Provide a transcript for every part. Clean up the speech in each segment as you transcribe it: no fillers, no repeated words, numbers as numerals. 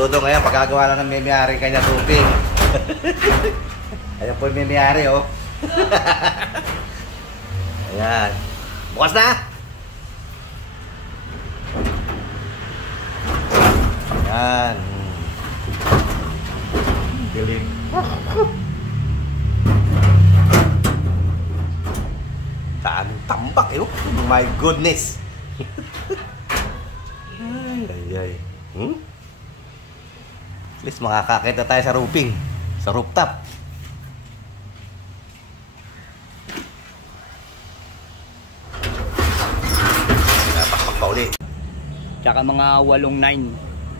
Dudong ngayon, pagkagawa na ng may-ari kanya tubig. Ayan po yung may-ari, oh. Ayan. Bukas na! Ayan. Galing. Daming tambak, eh. Oh my goodness. Ay. At least makakakita tayo sa roofing, sa rooftop. Napakpak pa uli. Tsaka mga 8-9.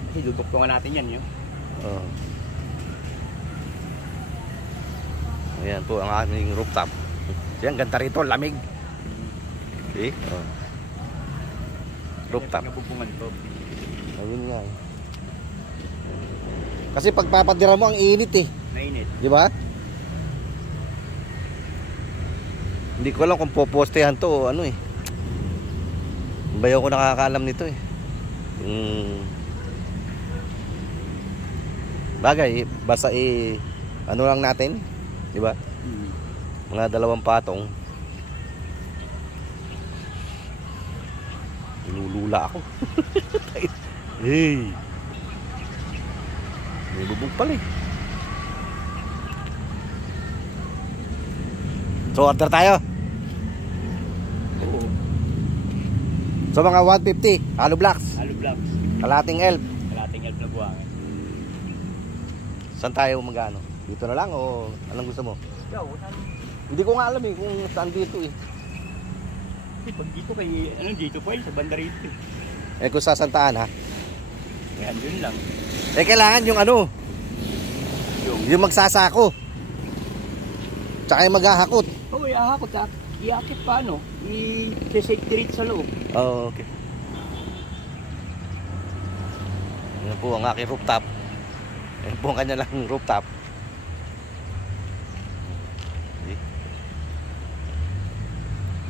Kasi duduktungan natin yan, yun. Oh. Ayan po ang aming rooftop. Yan, ganda rito, lamig. Okay? Oh. Rooftop. Nabubungan to. Ayun nga. Kasi pagpapadira mo ang init eh. Mainit. Di ba? Hindi ko alam kung popostehan to o ano eh. Bayaw ko nakakaalam nito eh. Bagay, basta ano lang natin, di ba? Mga 2 patong. Nilulula ako. Hey. May bubog pala eh. So order tayo. Oo. So mga 150 hollow blocks. Hollow blocks. Kalating elf. Kalating elf na buwangan. Saan tayo magano? Dito na lang o anong gusto mo? Ikaw, hindi ko nga alam eh kung saan dito eh. pag dito kay, dito po sa banda rito. Eh kung sasantaan ha? Yan, yun lang. Eh kailangan yung ano? Yung magsasako. Tsaka yung maghahakot. Oo, ihahakot. Iakit pa ano? I-safety rate sa loob. Oh, okay. Yan po ang aking rooftop. Yan po ang kanya lang rooftop.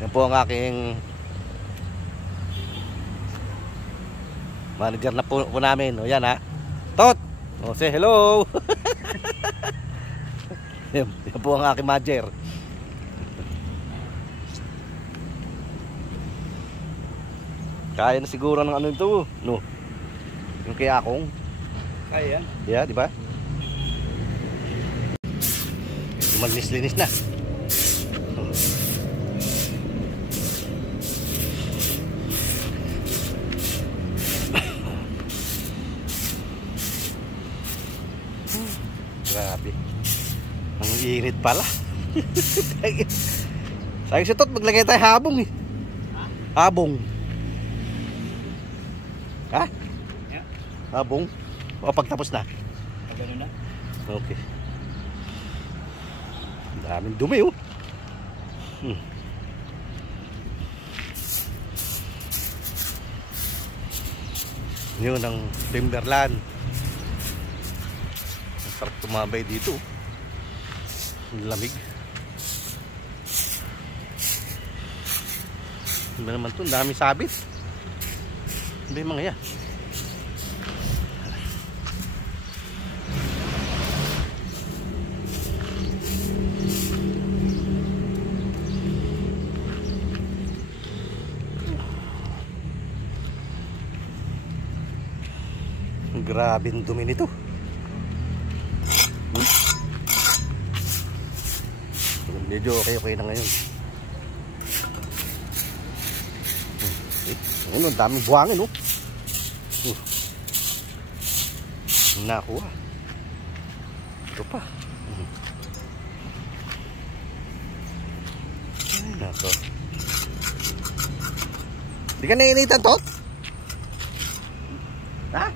Yan po ang aking manager na po namin. O yan ha. Tot! O say hello! Yan po ang aking manager. Kaya na siguro ng ano ito. No. Yung kaya akong. Kaya? Yeah, di ba? Maglinis-linis na. Grabe. Ang init pala. Sabi si Tot, maglagay tayo habong eh. Habong. Ha? Yeah. Habong? O pagtapos na? Gano'n na? Okay. Daming dumi oh. Yun ang Timberland. Ang sarap tumambay dito. Ang lamig. Ano ba naman ito? Ang dami sabit. Ano ba yung mga yan? Grabe ang dumi nito. Medyo okay na ngayon. Ayun, ang daming buhangin oh. Nakuha. Ito pa. Ay, nako. Di ka nainitan, Tot? Ha?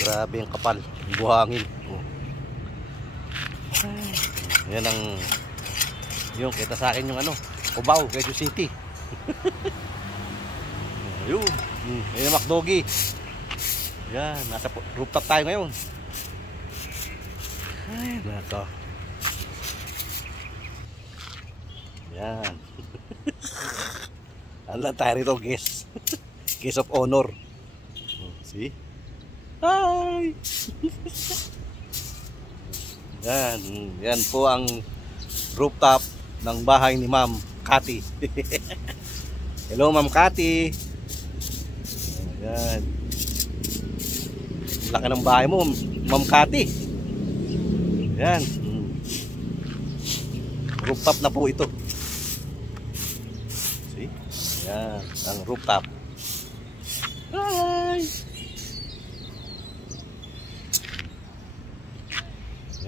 Grabe ang kapal, buhangin. Oh. Yan ang yung kita sa akin yung ano, Cubao, Quezon City. Yun. Ayun ang McDoggy. Yan, nasa rooftop tayo ngayon. Ay, nako. Yan. Ano lang tayo rito, guest. Guest of honor. See? Hi! Yan. Yan po ang rooftop ng bahay ni Ma'am Cathy. Hello, Ma'am Cathy. Yan. Laki ng bahay mo, Ma'am Cathy. Yan. Rooftop na po ito. See? Yan, ang rooftop. Hi!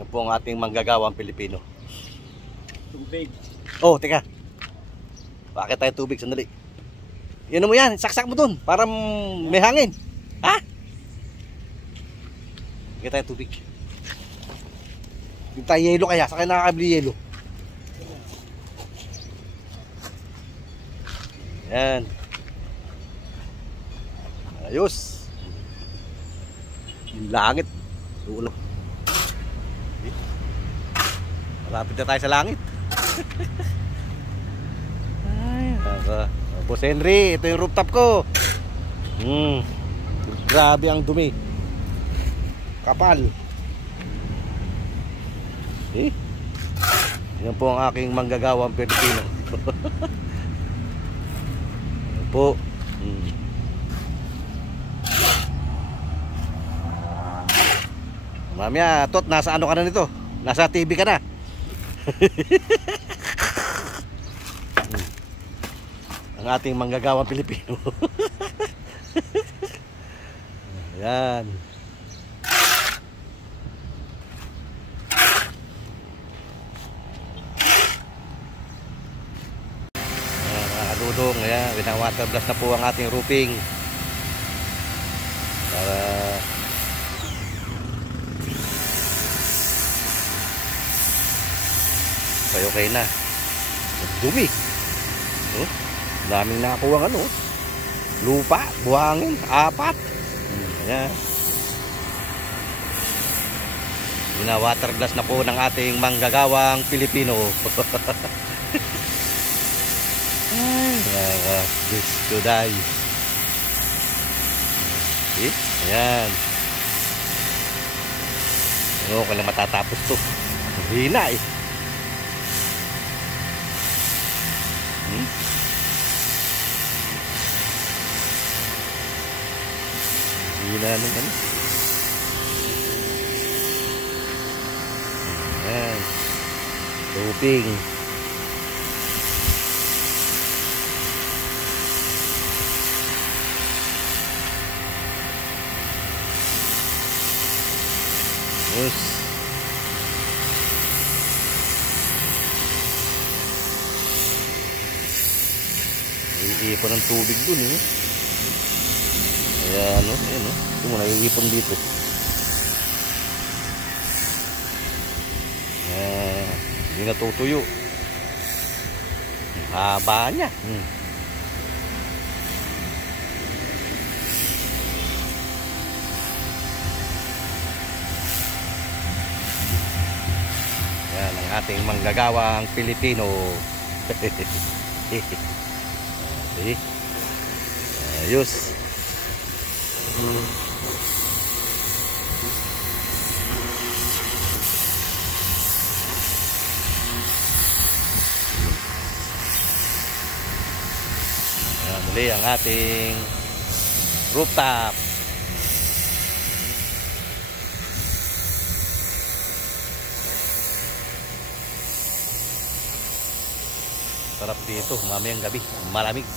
Yan po ang ating manggagawang Pilipino. Tubig. Oh, teka. Bakit tayo tubig? Sandali. Yan mo yan, saksak mo dun para may hangin. Ha? Bakit tayo tubig? Yung tayo yelo kaya, sa kaya nakakabili yelo. Yan. Ayos. Yung langit. Ulo. Malapit na tayo sa langit. Ay, Boss Henry, ito yung rooftop ko. Grabe ang dumi. Kapal. Yan po ang aking manggagawang Pilipino. Yan po. Mamaya, Tot, nasa ano ka na nito? Nasa TV ka na. Ang ating manggagawang Pilipino. Yan. Dudong, ayan, winawater blast na po ang ating roofing para okay na. Dumi. Daming nakakuha ng lupa, buhangin, 4. Ayan. Winawater blast na po ng ating manggagawang Pilipino. This to die. See? Ayan. Ano kung lang matatapos to. Hina eh. Hina naman. Ayan. Looping. Yes. Iipon ng tubig dun eh. Ayan o, ayan o. Ito mo, naiipon dito. Hindi natutuyo. Ang haba niya. Yan ang ating manggagawang Pilipino. Ayos. Muli ang ating rooftop. Sarap dito mamayang gabi, malamig.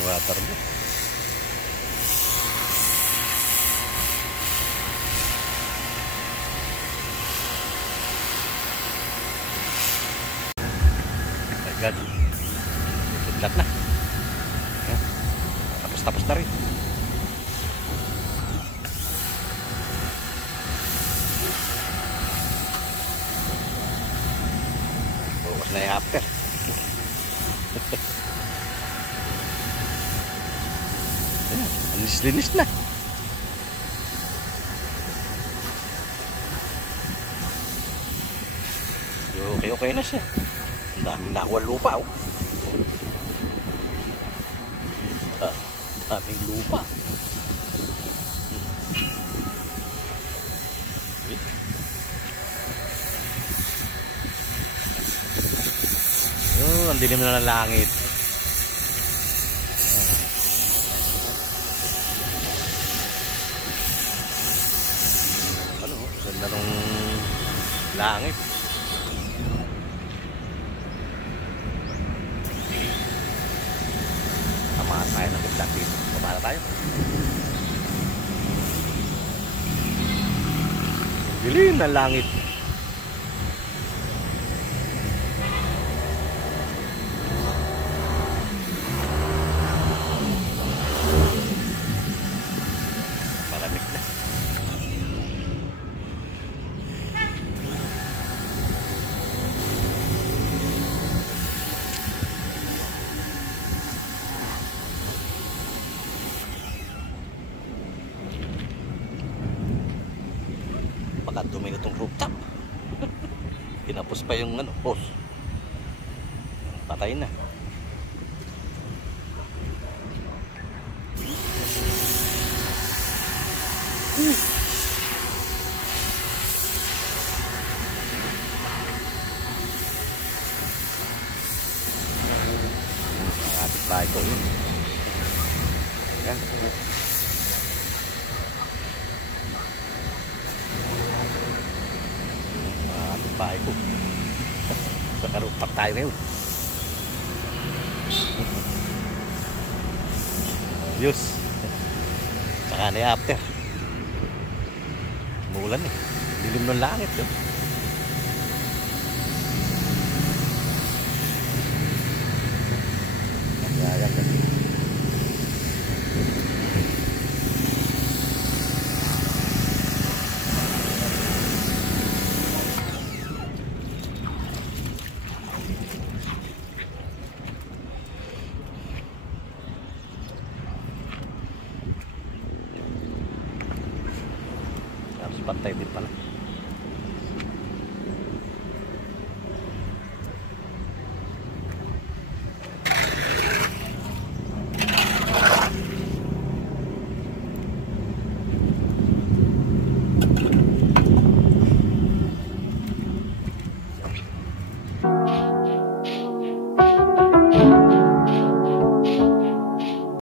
Water mo. My God. Kidlat na. Ayan. Tapos na rin. Bukas na yung after. Ayan, linis na. Okay na siya. Ang daming nakuha lupa, oh. Daming lupa. Ang dilim na ng langit. Ano, ganda ng langit. Tamaan tayo ng kidlat dito. Baba na tayo. Dilim ng langit. Malamig na. Baka dumi na itong rooftop. Kinapos pa yung ano, hose. Patay na. Nakakapit bahay ko yun. Yan. Nakakapit bahay ko. Nakarupak tayo ngayon. Diyos. Tsaka na yung after. Umulan eh. Dilim ng langit yun. Yan. Harus pantay din pala.